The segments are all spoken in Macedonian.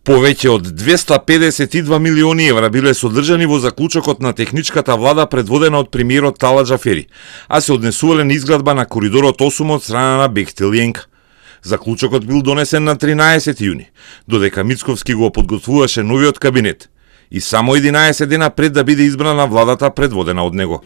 Повеќе од 252 милиони евра биле содржани во заклучокот на техничката влада предводена од премиерот Тала Џафери, а се однесувале на изградба на коридорот 8 од страна на Бехтел и ЕНК. Заклучокот бил донесен на 13 јуни, додека Мицковски го подготвуваше новиот кабинет и само 11 дена пред да биде избрана владата предводена од него.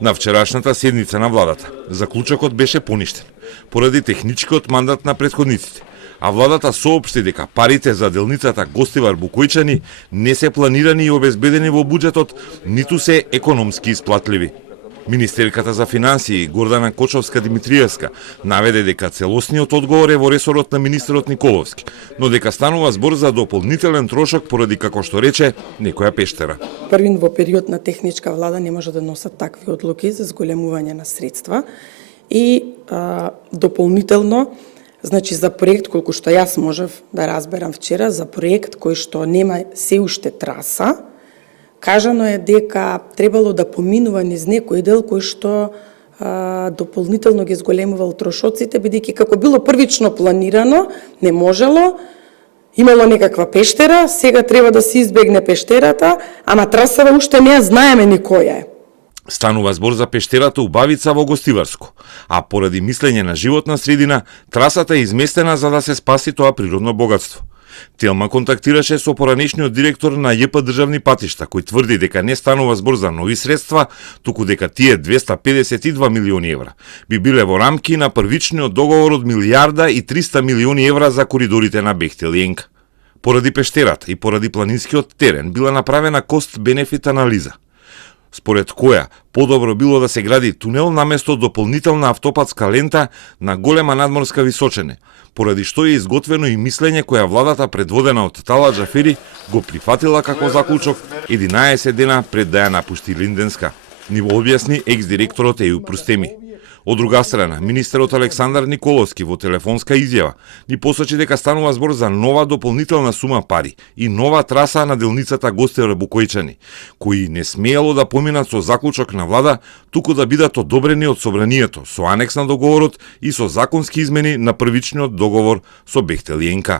На вчерашната седница на владата, заклучокот беше поништен поради техничкиот мандат на претходниците, а владата соопшти дека парите за делницата Гостивар Букојчани не се планирани и обезбедени во буџетот, ниту се економски исплатливи. Министерката за финансии Гордана Кочовска-Димитриевска наведе дека целосниот одговор е во ресорот на министерот Николовски, но дека станува збор за дополнителен трошок поради, како што рече, некоја пештера. Првин во период на техничка влада не може да носат такви одлуки за зголемување на средства и дополнително, значи за проект, колку што јас можев да разберам вчера, за проект кој што нема се уште траса, кажано е дека требало да поминува низ некој дел кој што дополнително ги зголемувал трошоците, бидејќи како било првично планирано, не можело, имало некаква пештера, сега треба да се избегне пештерата, ама трасава уште не ја знаеме ни која е. Станува збор за пештерата Убавица во Гостиварско, а поради мислење на животна средина, трасата е изместена за да се спаси тоа природно богатство. Телма контактираше со поранешниот директор на ЈП Државни патишта, кој тврди дека не станува збор за нови средства, туку дека тие 252 милиони евра би биле во рамки на првичниот договор од 1.300 милиони евра за коридорите на Бехтел и ЕНК. Поради пештерата и поради планинскиот терен била направена кост-бенефит анализа, според која подобро било да се гради тунел наместо дополнителна автопатска лента на голема надморска височина, поради што е изготвено и мислење која владата предводена од Тала Џафери го прифатила како заклучок 11 дена пред да ја напушти Линденска, ни го објасни екс-директорот Еју Простеми. Од друга страна, министерот Александар Николовски во телефонска изјава ни посочи дека станува збор за нова дополнителна сума пари и нова траса на делницата Гостивар Букојчани, кои не смеело да поминат со заклучок на влада, туку да бидат одобрени од собранието со анекс на договорот и со законски измени на првичниот договор со Бехтел и ЕНК.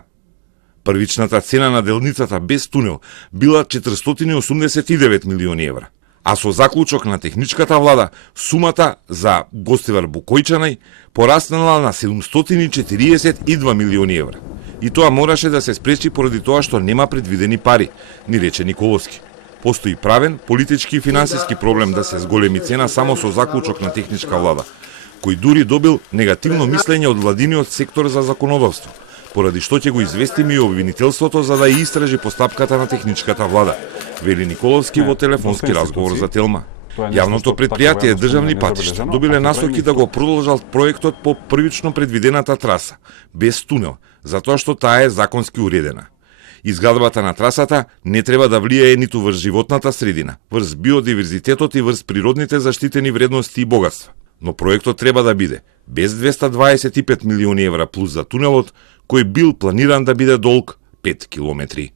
Првичната цена на делницата без тунел била 489 милиони евра, а со заклучок на техничката влада, сумата за Гостивар Букојчани пораснала на 742 милиони евра. И тоа мораше да се спречи поради тоа што нема предвидени пари, ни рече Николовски. Постои правен, политички и финансиски проблем да се зголеми цена само со заклучок на техничка влада, кој дури добил негативно мислење од владиниот сектор за законодавство, поради што ќе го известиме и обвинителството за да ја истражи постапката на техничката влада, вели Николовски во телефонски разговор за Телма. Јавното предпријатие Државни патишта добиле насоки да го продолжат проектот по првично предвидената траса, без тунел, затоа што таа е законски уредена. Изградбата на трасата не треба да влијае ниту врз животната средина, врз биодиверзитетот и врз природните заштитени вредности и богатства. Но проектот треба да биде без 225 милиони евра плюс за тунелот, кој бил планиран да биде долг 5 километри.